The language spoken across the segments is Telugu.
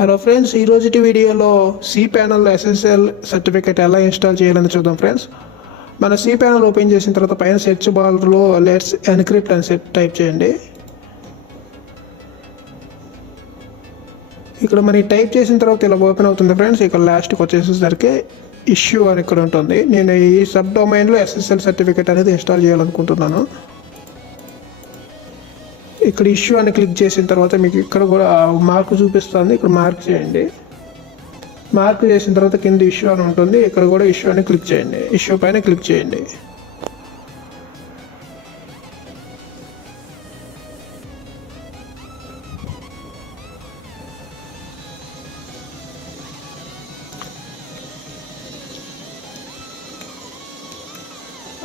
హలో ఫ్రెండ్స్, ఈరోజు వీడియోలో cPanel SSL సర్టిఫికేట్ ఎలా ఇన్స్టాల్ చేయాలని చూద్దాం ఫ్రెండ్స్. మన cPanel ఓపెన్ చేసిన తర్వాత పైన సెర్చ్ బార్లో లెట్స్ ఎన్క్రిప్ట్ అని టైప్ చేయండి. ఇక్కడ మరి టైప్ చేసిన తర్వాత ఇలా ఓపెన్ అవుతుంది ఫ్రెండ్స్. ఇక్కడ లాస్ట్కి వచ్చేసరికి ఇష్యూ అని ఇక్కడ ఉంటుంది. నేను ఈ సబ్ డొమైన్లో SSL సర్టిఫికేట్ అనేది ఇన్స్టాల్ చేయాలనుకుంటున్నాను. ఇక్కడ ఇష్యూ అని క్లిక్ చేసిన తర్వాత మీకు ఇక్కడ కూడా మార్క్ చూపిస్తుంది. ఇక్కడ మార్క్ చేయండి. మార్క్ చేసిన తర్వాత కింద ఇష్యూ అని ఉంటుంది. ఇక్కడ కూడా ఇష్యూ అని క్లిక్ చేయండి. ఇష్యూ పైన క్లిక్ చేయండి.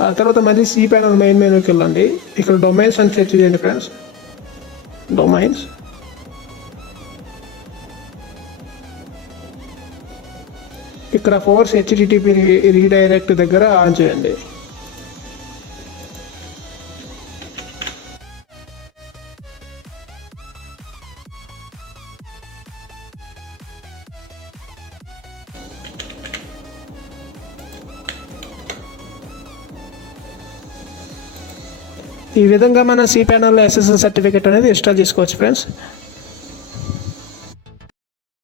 ఆ తర్వాత మళ్ళీ cPanel మెయిన్ మెనూకి వెళ్ళండి. ఇక్కడ డొమైన్స్ అని సెర్చ్ చేయండి ఫ్రెండ్స్. డొమైన్స్ ఇక్కడ ఫోర్స్ HTTP రీడైరెక్ట్ దగ్గర ఆన్ చేయండి. ఈ విధంగా మన cPanel SSL సర్టిఫికేట్ అనేది ఇన్స్టాల్ చేసుకోవచ్చు ఫ్రెండ్స్.